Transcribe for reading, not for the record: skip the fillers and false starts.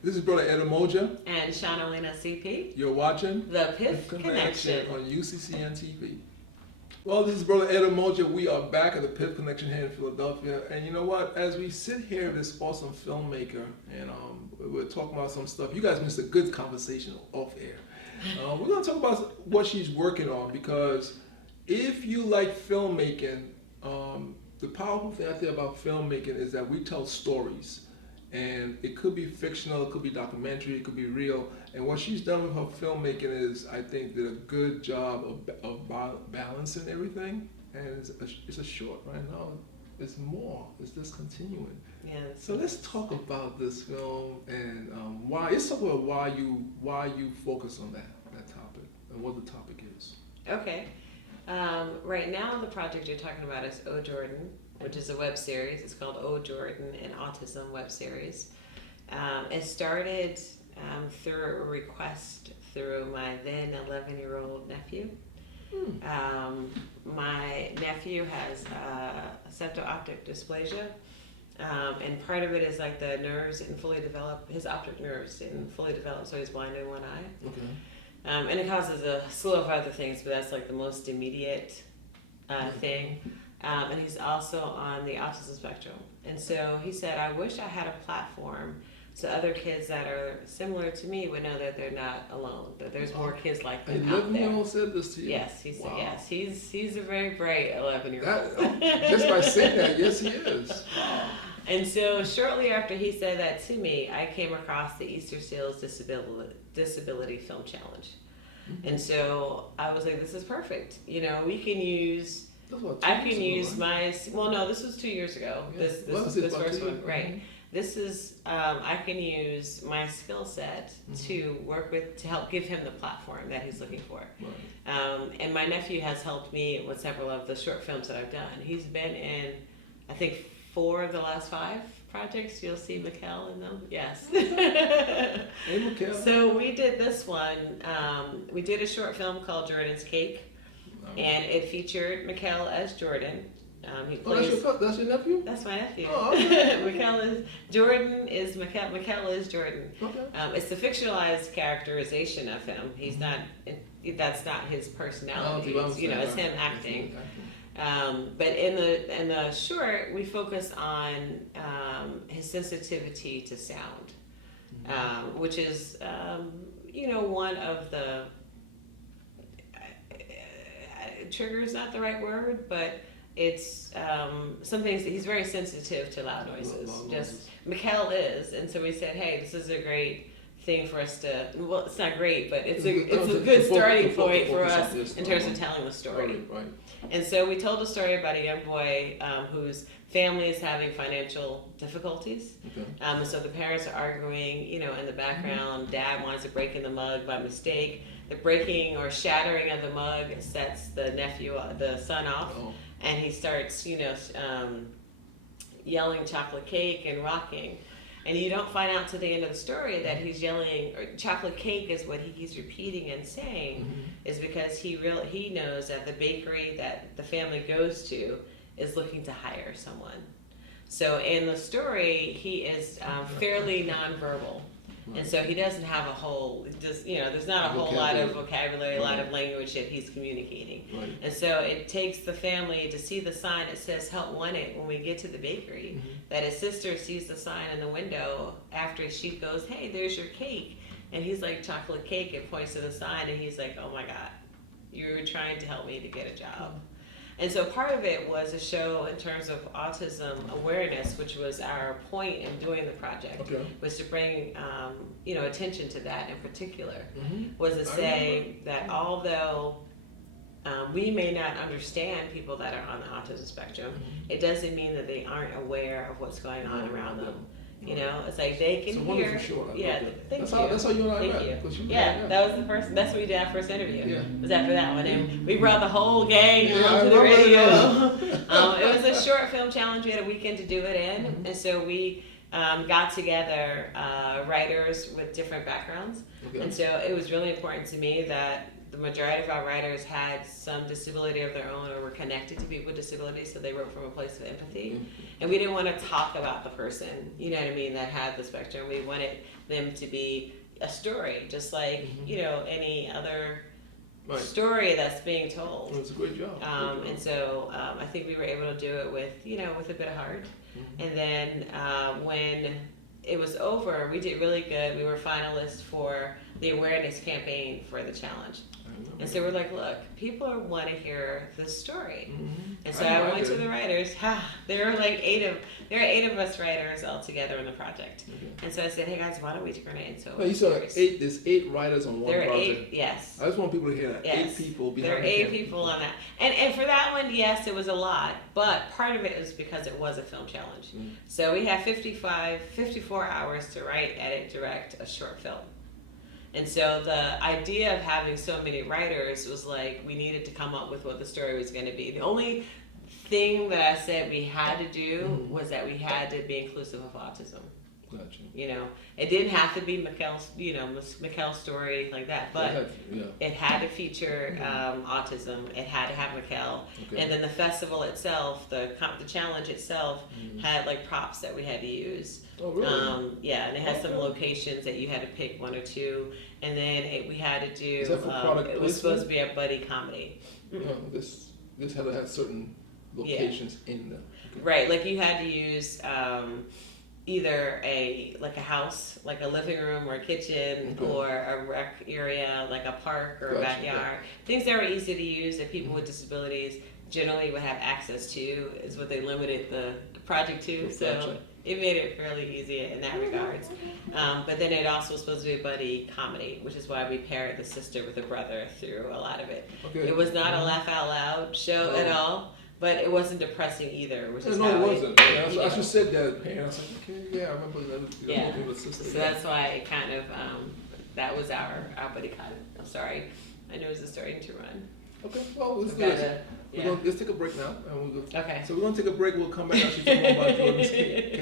This is Brother Ed Umoja. And SHANALYNA CP. You're watching The Piff Connection on UCCN TV. Well, this is Brother Ed Umoja. We are back at the Piff Connection here in Philadelphia. And you know what? As we sit here, this awesome filmmaker, and we're talking about some stuff. You guys missed a good conversation off air. We're going to talk about what she's working on, because if you like filmmaking, the powerful thing I think about filmmaking is that we tell stories. And it could be fictional, it could be documentary, it could be real. And what she's done with her filmmaking is, I think, did a good job of balancing everything. And it's a short right now. It's more. It's just continuing. Yeah. So let's talk about this film and why. Let's talk about why you focus on that topic and what the topic is. Okay. Right now, the project you're talking about is O Jordan, which is a web series. It's called O Jordan, an autism web series. It started through a request through my then 11-year-old nephew. My nephew has septo-optic dysplasia, and part of it is like the nerves didn't fully develop. His optic nerves didn't fully develop, so he's blind in one eye. Okay. And it causes a slew of other things, but that's like the most immediate thing. And he's also on the autism spectrum. And so he said, I wish I had a platform so other kids that are similar to me would know that they're not alone, that there's more kids like them out there. 11-year-old said this to you? Yes, he said, wow. Yes. He's a very bright 11-year-old. Just by saying that, yes, he is. Wow. And so shortly after he said that to me, I came across the Easter Seals Disability Film Challenge. Mm-hmm. And so I was like, this is perfect. You know, we can use... I can use my, well, no, this was 2 years ago. Yeah. This first one, right? Mm-hmm. This is, I can use my skill set to work with, to help give him the platform that he's looking for. Right. And my nephew has helped me with several of the short films that I've done. He's been in, I think, 4 of the last 5 projects. You'll see Mikkel in them. Yes. Hey, Mikkel. So we did this one. We did a short film called Jordan's Cake. And it featured Mikkel as Jordan. He plays. That's your nephew? That's my nephew. Oh, okay. Mikkel is Jordan. Okay. It's the fictionalized characterization of him. He's not. That's not his personality. It's him acting. But in the short, we focus on his sensitivity to sound, which is one of the. Trigger is not the right word, but it's some things that he's very sensitive to loud noises. Mikkel is, and so we said, hey, this is a great thing for us to. Well, it's not great, but it's a good starting point for us in terms of telling the story. Right. And so we told a story about a young boy whose family is having financial difficulties. Okay. And so the parents are arguing, in the background. Dad wants to break in the mug by mistake. The breaking or shattering of the mug sets the son off, and he starts, yelling chocolate cake and rocking. And you don't find out to the end of the story that he's yelling, or chocolate cake is what he keeps repeating and saying, is because he knows that the bakery that the family goes to is looking to hire someone. So in the story, he is fairly nonverbal. And so he doesn't have there's not a whole lot of vocabulary, a lot of language that he's communicating. Right. And so it takes the family to see the sign that says help wanted when we get to the bakery, that his sister sees the sign in the window after she goes, hey, there's your cake. And he's like, chocolate cake, and points to the sign, and he's like, oh my God, you're trying to help me to get a job. And so part of it was a show in terms of autism awareness, which was our point in doing the project, was to bring attention to that in particular, was to say that although we may not understand people that are on the autism spectrum, it doesn't mean that they aren't aware of what's going on around them. It's like they can hear. That's how you and I met. That was the first. That's when we did our first interview. Yeah. Was after that one, and we brought the whole gang onto the radio. It was a short film challenge. We had a weekend to do it in, and so we got together writers with different backgrounds, and so it was really important to me that the majority of our writers had some disability of their own or were connected to people with disabilities, so they wrote from a place of empathy. And we didn't want to talk about the person, you know what I mean, that had the spectrum. We wanted them to be a story, just like, you know, any other story that's being told. It was a great job. And so I think we were able to do it with, you know, with a bit of heart. And then when it was over, we did really good. We were finalists for the awareness campaign for the challenge. And so we're like, look, people want to hear this story. And so I went to the writers. There are like eight of us writers all together in the project. And so I said, hey guys, why don't we turn it into you saw there's 8 writers on one project. There are 8, yes. I just want people to hear that. Yes. 8 people behind There are 8 people on that. And for that one, yes, it was a lot. But part of it was because it was a film challenge. So we had 54 hours to write, edit, direct a short film. And so the idea of having so many writers was like, we needed to come up with what the story was going to be. The only thing that I said we had to do was that we had to be inclusive of autism. Gotcha. You know, it didn't have to be Mikkel's story like that, but it had to feature autism. It had to have Mikkel, and then the festival itself, the challenge itself, had like props that we had to use. Oh, really? Yeah, and it had some locations that you had to pick 1 or 2, and then we had to do. Is that for product it was supposed to be a buddy comedy. This had to have certain locations in the. Right, like you had to use. Either a house, like a living room or a kitchen, or a rec area, like a park or a backyard. Things that were easy to use that people with disabilities generally would have access to is what they limited the project to. So it made it fairly easy in that regards. But then it also was supposed to be a buddy comedy, which is why we paired the sister with the brother through a lot of it. It was not a laugh out loud show at all. But it wasn't depressing either, which is no, it wasn't. I just said that, and I was like, okay, I remember that. With sister. So that's why it kind of, that was our buddy comedy. I'm sorry, I know it was starting to run. Okay, well, let's do this. Let's take a break now. And we'll go. Okay. So we're going to take a break. We'll come back and actually talk more about Jordan's cake. Okay?